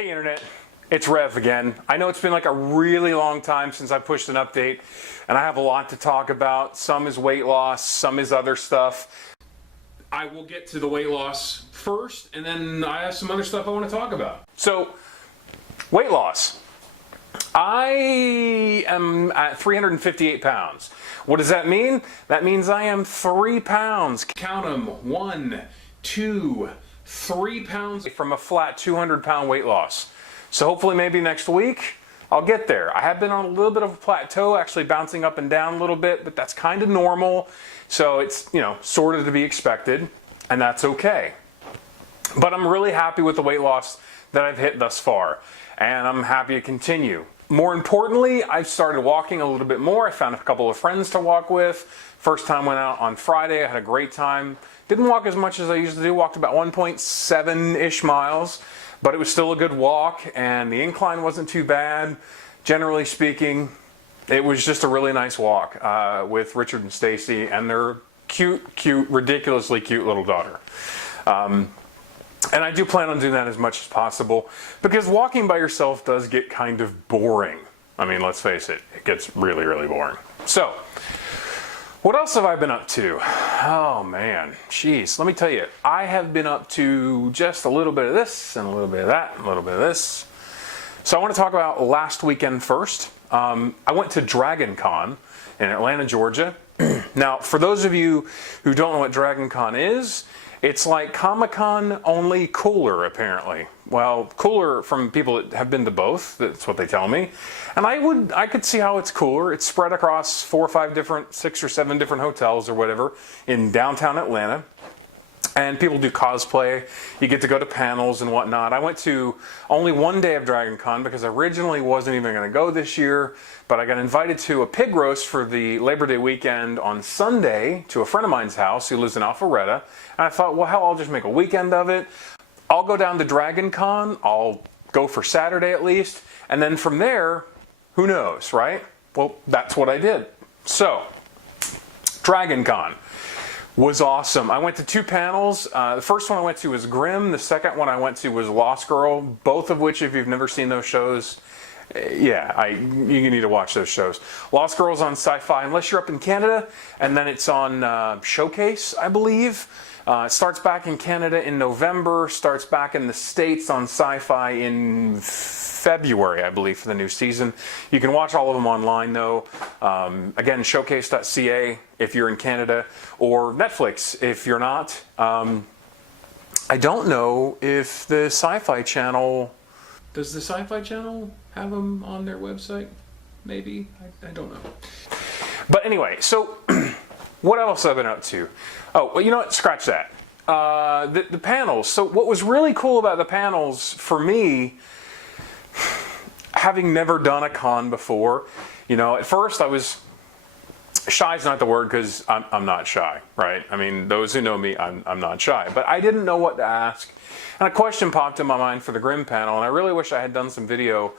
Hey Internet, it's Rev again. I know it's been like a really long time since I pushed an update, and I have a lot to talk about. Some is weight loss, some is other stuff. I will get to the weight loss first, and then I have some other stuff I want to talk about. So, weight loss. I am at 358 pounds. What does that mean? That means I am 3 pounds. Count them. 1, 2, 3 pounds from a flat 200-pound weight loss. So hopefully maybe next week I'll get there. I have been on a little bit of a plateau, actually bouncing up and down a little bit, but that's kind of normal. So it's, sort of to be expected, and that's okay. But I'm really happy with the weight loss that I've hit thus far, and I'm happy to continue. More importantly, I've started walking a little bit more. I found a couple of friends to walk with. First time went out on Friday. I had a great time. Didn't walk as much as I usually do. Walked about 1.7-ish miles, but it was still a good walk, and the incline wasn't too bad. Generally speaking, it was just a really nice walk with Richard and Stacy and their cute, ridiculously cute little daughter. And I do plan on doing that as much as possible, because walking by yourself does get kind of boring. I mean, let's face it, it gets really, really boring. So, what else have I been up to? Oh man, jeez, let me tell you, I have been up to just a little bit of this, and a little bit of that, and a little bit of this. So I want to talk about last weekend first. I went to Dragon Con in Atlanta, Georgia. Now, for those of you who don't know what Dragon Con is, it's like Comic-Con, only cooler, apparently. Well, cooler from people that have been to both, that's what they tell me. And I could see how it's cooler. It's spread across 4 or 5 different, 6 or 7 different hotels or whatever in downtown Atlanta. And people do cosplay. You get to go to panels and whatnot. I went to only one day of Dragon Con because I originally wasn't even going to go this year, but I got invited to a pig roast for the Labor Day weekend on Sunday to a friend of mine's house who lives in Alpharetta. And I thought, well, hell, I'll just make a weekend of it. I'll go down to Dragon Con. I'll go for Saturday at least. And then from there, who knows, right? Well, that's what I did. So, Dragon Con was awesome. I went to 2 panels. The first one I went to was Grimm. The second one I went to was Lost Girl. Both of which, if you've never seen those shows, you need to watch those shows. Lost Girl's on Sci-Fi, unless you're up in Canada, and then it's on Showcase, I believe. It starts back in Canada in November, starts back in the States on Sci-Fi in February, I believe, for the new season. You can watch all of them online, though. Again, showcase.ca if you're in Canada, or Netflix if you're not. I don't know if the Sci-Fi Channel... Does the Sci-Fi Channel have them on their website? Maybe? I don't know. But anyway, so what else have I been up to? Oh, well, you know what? Scratch that. The panels. So what was really cool about the panels for me, having never done a con before, at first I was... Shy is not the word, because I'm not shy, right? I mean, those who know me, I'm not shy. But I didn't know what to ask. And a question popped in my mind for the Grimm panel, and I really wish I had done some video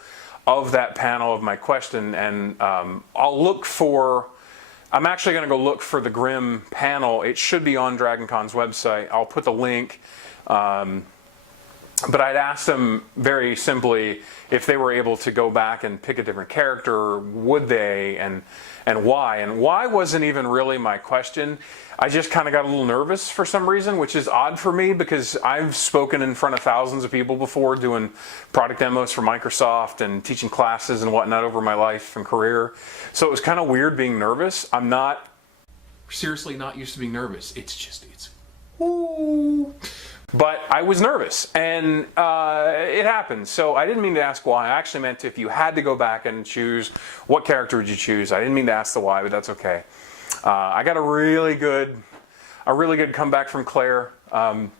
of that panel, of my question. And I'll look for... I'm actually going to go look for the Grimm panel. It should be on Dragon Con's website. I'll put the link. But I'd asked them very simply if they were able to go back and pick a different character, would they, and why? And why wasn't even really my question. I just kind of got a little nervous for some reason, which is odd for me because I've spoken in front of thousands of people before doing product demos for Microsoft and teaching classes and whatnot over my life and career. So it was kind of weird being nervous. I'm not, seriously not used to being nervous. It's woo. But I was nervous, and it happened. So I didn't mean to ask why. I actually meant if you had to go back and choose, what character would you choose? I didn't mean to ask the why, but that's okay. I got a really good comeback from Claire, and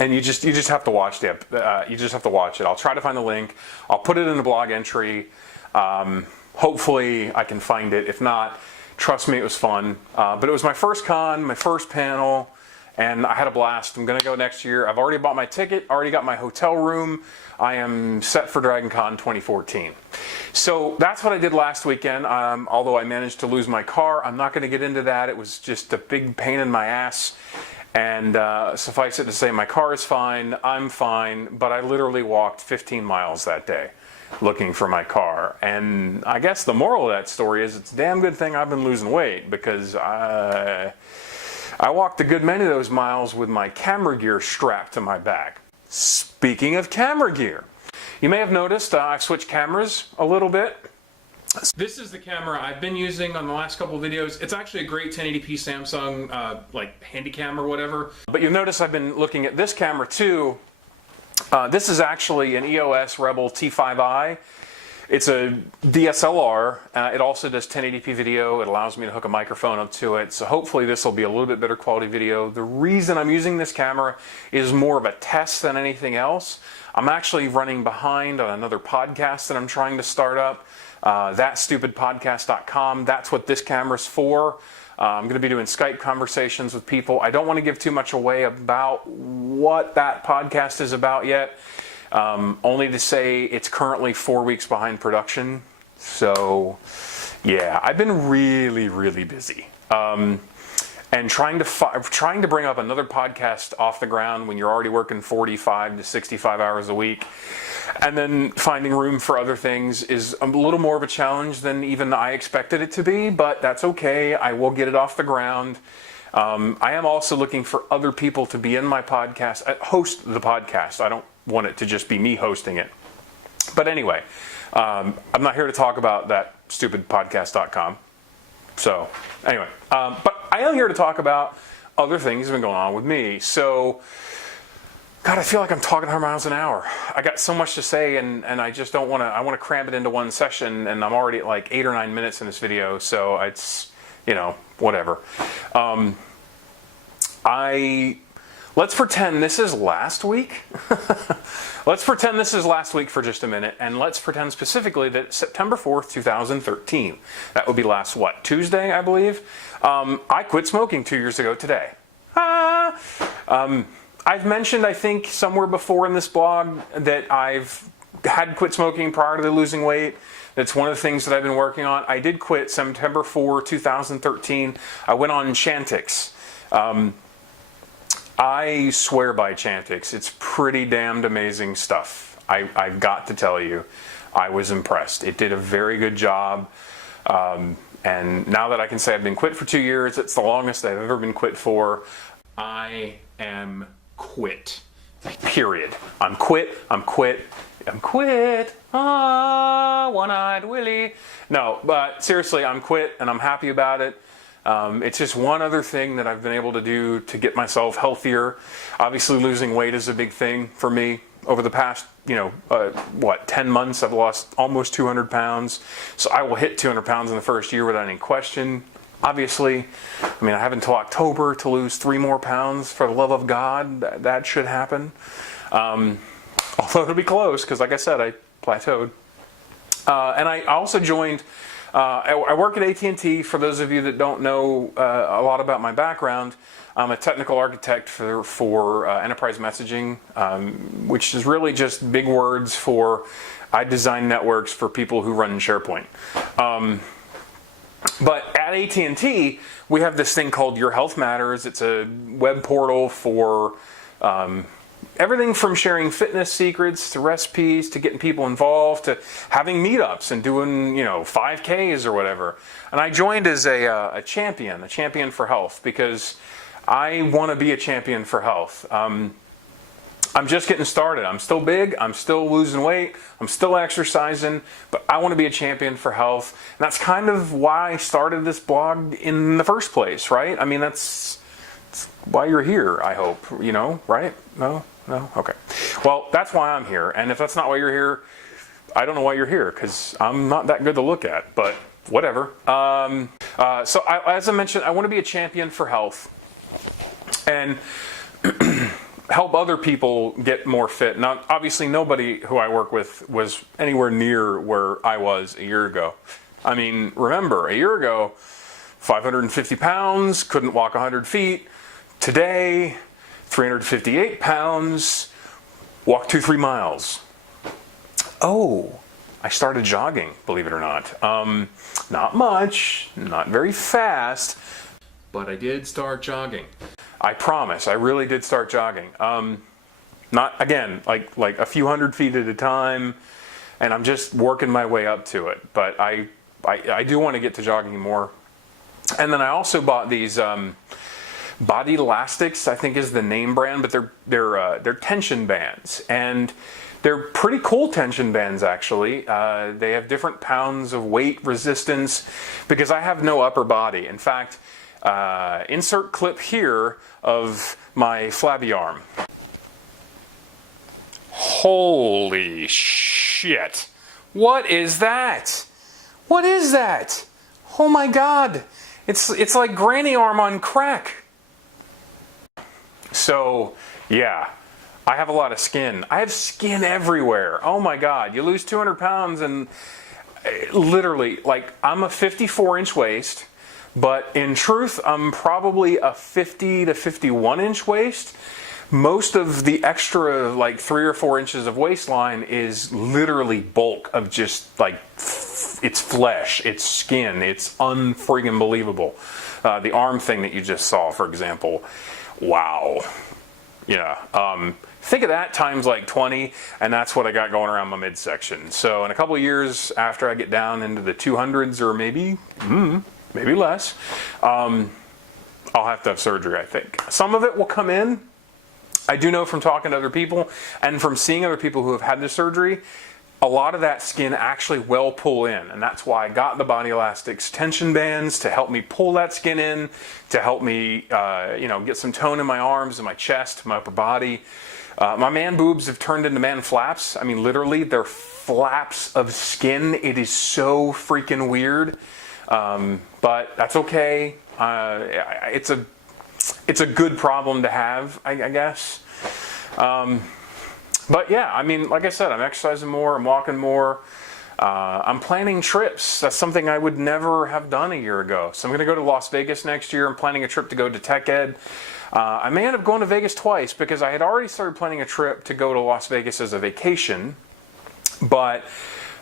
you just have to watch you just have to watch it. I'll try to find the link. I'll put it in the blog entry. Hopefully I can find it. If not, trust me, it was fun. But it was my first con, my first panel. And I had a blast. I'm going to go next year. I've already bought my ticket, already got my hotel room. I am set for Dragon Con 2014. So that's what I did last weekend, although I managed to lose my car. I'm not going to get into that. It was just a big pain in my ass. And suffice it to say, my car is fine, I'm fine, but I literally walked 15 miles that day looking for my car. And I guess the moral of that story is it's a damn good thing I've been losing weight, because I walked a good many of those miles with my camera gear strapped to my back. Speaking of camera gear, you may have noticed I've switched cameras a little bit. This is the camera I've been using on the last couple of videos. It's actually a great 1080p Samsung like Handycam or whatever. But you'll notice I've been looking at this camera too. This is actually an EOS Rebel T5i. It's a DSLR. It also does 1080p video. It allows me to hook a microphone up to it. So hopefully this will be a little bit better quality video. The reason I'm using this camera is more of a test than anything else. I'm actually running behind on another podcast that I'm trying to start up. Thatstupidpodcast.com. That's what this camera's for. I'm going to be doing Skype conversations with people. I don't want to give too much away about what that podcast is about yet. Only to say it's currently 4 weeks behind production. So, yeah, I've been really, really busy. And trying to bring up another podcast off the ground when you're already working 45 to 65 hours a week, and then finding room for other things is a little more of a challenge than even I expected it to be, but that's okay. I will get it off the ground. I am also looking for other people to be in my podcast, host the podcast. I don't want it to just be me hosting it. But anyway, I'm not here to talk about thatstupidpodcast.com. So anyway, but I am here to talk about other things that have been going on with me. So, God, I feel like I'm talking 100 miles an hour. I got so much to say, and I just don't want to. I want to cram it into one session, and I'm already at like 8 or 9 minutes in this video, so it's, you know, whatever. Let's pretend this is last week. Let's pretend this is last week for just a minute, and let's pretend specifically that September 4th, 2013. That would be last, what, Tuesday, I believe? I quit smoking 2 years ago today. I've mentioned, I think, somewhere before in this blog that I've had quit smoking prior to losing weight. That's one of the things that I've been working on. I did quit September 4, 2013. I went on Chantix. I swear by Chantix. It's pretty damned amazing stuff. I've got to tell you, I was impressed. It did a very good job. And now that I can say I've been quit for 2 years, it's the longest I've ever been quit for. I am quit. Period. I'm quit. I'm quit. I'm quit. Ah, one-eyed Willie. No, but seriously, I'm quit, and I'm happy about it. It's just one other thing that I've been able to do to get myself healthier. Obviously, losing weight is a big thing for me. Over the past, 10 months, I've lost almost 200 pounds. So I will hit 200 pounds in the first year without any question. Obviously, I have until October to lose 3 more pounds. For the love of God, that should happen. Although it'll be close, because like I said, I plateaued. And I also joined... I work at AT&T. For those of you that don't know a lot about my background, I'm a technical architect for enterprise messaging, which is really just big words for I design networks for people who run SharePoint. But at AT&T, we have this thing called Your Health Matters. It's a web portal for everything from sharing fitness secrets to recipes to getting people involved to having meetups and doing 5Ks or whatever. And I joined as a champion for health, because I want to be a champion for health. I'm just getting started. I'm still big. I'm still losing weight. I'm still exercising, but I want to be a champion for health. And that's kind of why I started this blog in the first place, right? That's why you're here, I hope, right? No? Okay. Well, that's why I'm here. And if that's not why you're here, I don't know why you're here, because I'm not that good to look at, but whatever. So as I mentioned, I want to be a champion for health and help other people get more fit. Now, obviously, nobody who I work with was anywhere near where I was a year ago. Remember, a year ago, 550 pounds, couldn't walk 100 feet. Today, 358 pounds, walk 2-3 miles. Oh, I started jogging, believe it or not. Not much, not very fast, but I did start jogging. I promise, I really did start jogging. Not, again, like a few hundred feet at a time, and I'm just working my way up to it. But I do want to get to jogging more. And then I also bought these Body Elastics, I think is the name brand, but they're tension bands, and they're pretty cool tension bands actually. They have different pounds of weight resistance because I have no upper body. In fact, insert clip here of my flabby arm. Holy shit! What is that? What is that? Oh my god! It's like granny arm on crack. So, yeah, I have a lot of skin. I have skin everywhere. Oh my god, you lose 200 pounds and literally, like, I'm a 54-inch waist, but in truth, I'm probably a 50 to 51-inch waist. Most of the extra, like, 3 or 4 inches of waistline is literally bulk of just, like, it's flesh, it's skin, it's unfreaking believable. The arm thing that you just saw, for example. Wow. Yeah. Think of that times like 20, and that's what I got going around my midsection. So in a couple of years after I get down into the 200s or maybe less, I'll have to have surgery, I think. Some of it will come in. I do know from talking to other people and from seeing other people who have had the surgery, a lot of that skin actually will pull in, and that's why I got the Body Elastics tension bands to help me pull that skin in, to help me, get some tone in my arms and my chest, my upper body. My man boobs have turned into man flaps. I mean, literally, they're flaps of skin. It is so freaking weird, but that's okay. It's a good problem to have, I guess. But yeah, I mean, like I said, I'm exercising more, I'm walking more. I'm planning trips. That's something I would never have done a year ago. So I'm going to go to Las Vegas next year. I'm planning a trip to go to Tech Ed. I may end up going to Vegas twice because I had already started planning a trip to go to Las Vegas as a vacation. But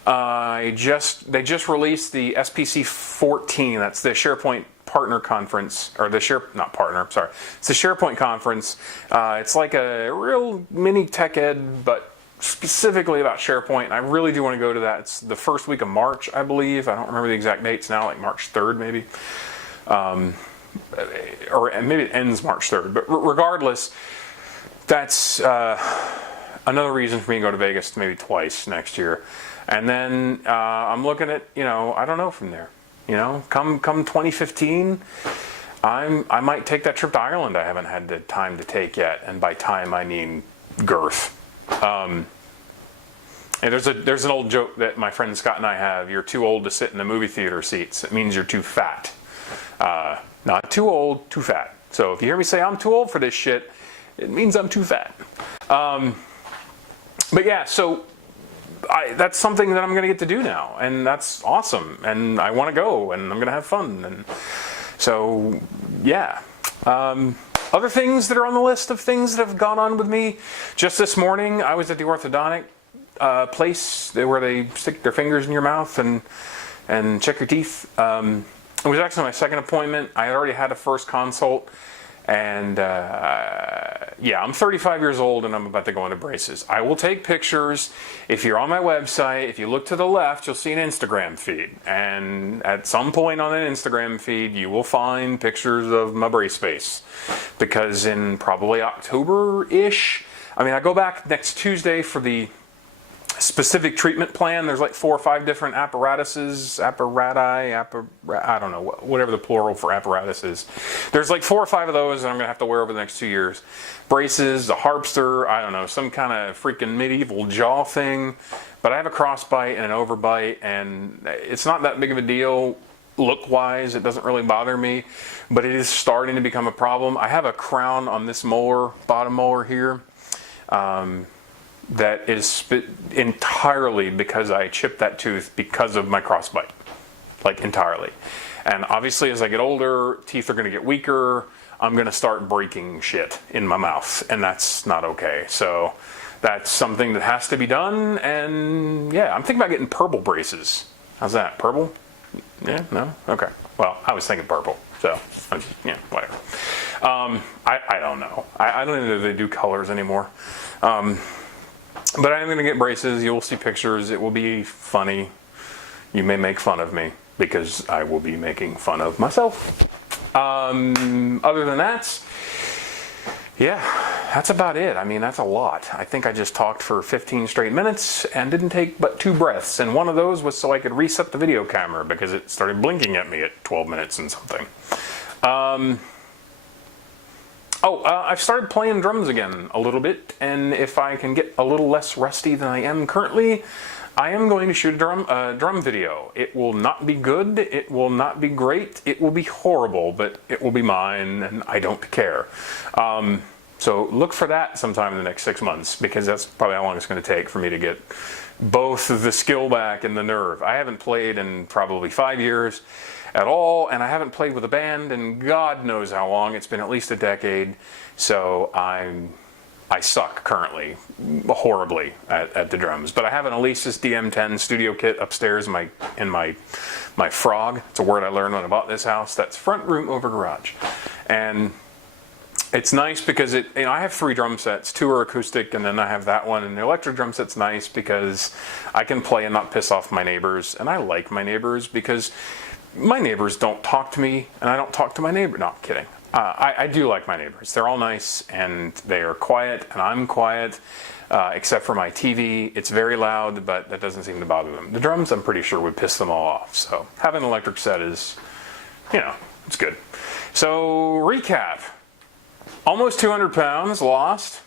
they just released the SPC 14. That's the SharePoint Partner Conference, or it's the SharePoint Conference. It's like a real mini Tech Ed, but specifically about SharePoint. And I really do want to go to that. It's the first week of March, I believe. I don't remember the exact dates now, like March 3rd maybe. Or maybe it ends March 3rd. But regardless, that's another reason for me to go to Vegas maybe twice next year. And then I'm looking at, I don't know from there. Come 2015, I might take that trip to Ireland I haven't had the time to take yet. And by time, I mean girth. And there's an old joke that my friend Scott and I have. You're too old to sit in the movie theater seats. It means you're too fat. Not too old, too fat. So if you hear me say I'm too old for this shit, it means I'm too fat. But yeah, so that's something that I'm going to get to do now, and that's awesome, and I want to go, and I'm going to have fun, and so yeah. Other things that are on the list of things that have gone on with me, just this morning I was at the orthodontic place where they stick their fingers in your mouth and check your teeth. It was actually my second appointment. I had already had a first consult. And yeah, I'm 35 years old and I'm about to go into braces. I will take pictures. If you're on my website, if you look to the left, you'll see an Instagram feed. And at some point on an Instagram feed, you will find pictures of my brace face. Because in probably October-ish, I go back next Tuesday for the specific treatment plan. There's like 4 or 5 different apparatuses, I don't know, whatever the plural for apparatus is. There's like 4 or 5 of those that I'm gonna have to wear over the next 2 years. Braces, a harpster, I don't know, some kind of freaking medieval jaw thing. But I have a crossbite and an overbite, and it's not that big of a deal look-wise. It doesn't really bother me, but it is starting to become a problem. I have a crown on this molar, bottom molar here. That is entirely because I chipped that tooth because of my crossbite, like entirely. And obviously as I get older, teeth are going to get weaker. I'm going to start breaking shit in my mouth, and that's not okay. So that's something that has to be done, and yeah, I'm thinking about getting purple braces. How's that? Purple? Yeah, no? Okay. Well, I was thinking purple, so yeah, whatever. I don't know. I don't even know if they do colors anymore. But I am going to get braces. You will see pictures. It will be funny. You may make fun of me because I will be making fun of myself. Other than that, yeah, that's about it. I mean, that's a lot. I think I just talked for 15 straight minutes and didn't take but 2 breaths. And one of those was so I could reset the video camera because it started blinking at me at 12 minutes and something. I've started playing drums again a little bit, and if I can get a little less rusty than I am currently, I am going to shoot a drum video. It will not be good, it will not be great, it will be horrible, but it will be mine, and I don't care. So look for that sometime in the next 6 months, because that's probably how long it's going to take for me to get both the skill back and the nerve. I haven't played in probably 5 years at all, and I haven't played with a band in God knows how long. It's been at least a decade, so I suck currently horribly at the drums. But I have an Alesis DM10 studio kit upstairs in my Frog. It's a word I learned when I bought this house. That's front room over garage, and it's nice because I have 3 drum sets. 2 are acoustic, and then I have that one. And the electric drum set's nice because I can play and not piss off my neighbors. And I like my neighbors because my neighbors don't talk to me, and I don't talk to my neighbor. No, I'm kidding. I do like my neighbors. They're all nice, and they are quiet, and I'm quiet, except for my TV. It's very loud, but that doesn't seem to bother them. The drums, I'm pretty sure, would piss them all off. So having an electric set is, it's good. So recap. Almost 200 pounds lost.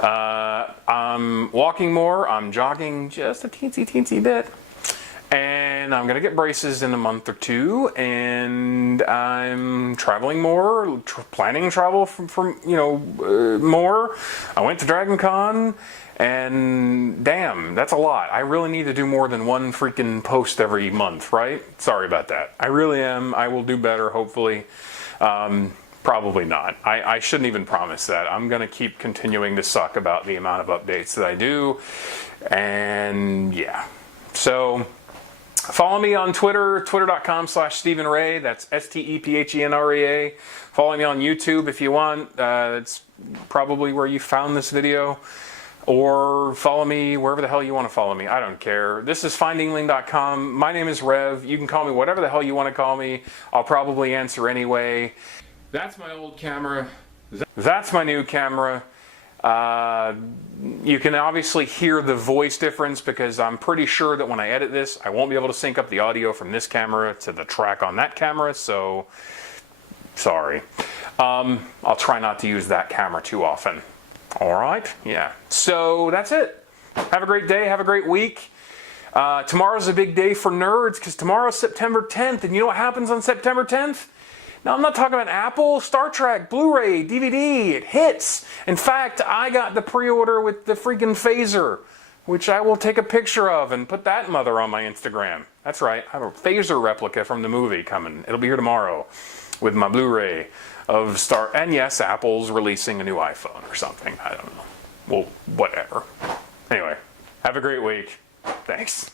I'm walking more. I'm jogging just a teensy bit. And I'm going to get braces in a month or 2. And I'm traveling more, planning travel from more. I went to Dragon Con. And damn, that's a lot. I really need to do more than 1 freaking post every month, right? Sorry about that. I really am. I will do better, hopefully. Probably not. I shouldn't even promise that. I'm going to keep continuing to suck about the amount of updates that I do. And yeah. So follow me on Twitter, twitter.com/Stephen Ray. That's STEPHENREA. Follow me on YouTube if you want. It's probably where you found this video. Or follow me wherever the hell you want to follow me. I don't care. This is findingling.com. My name is Rev. You can call me whatever the hell you want to call me. I'll probably answer anyway. That's my old camera. That's my new camera. You can obviously hear the voice difference because I'm pretty sure that when I edit this, I won't be able to sync up the audio from this camera to the track on that camera, so sorry. I'll try not to use that camera too often. All right? Yeah. So that's it. Have a great day. Have a great week. Tomorrow's a big day for nerds because tomorrow's September 10th, and you know what happens on September 10th? Now, I'm not talking about Apple, Star Trek, Blu-ray, DVD, it hits. In fact, I got the pre-order with the freaking phaser, which I will take a picture of and put that mother on my Instagram. That's right, I have a phaser replica from the movie coming. It'll be here tomorrow with my Blu-ray of Star... And yes, Apple's releasing a new iPhone or something. I don't know. Well, whatever. Anyway, have a great week. Thanks.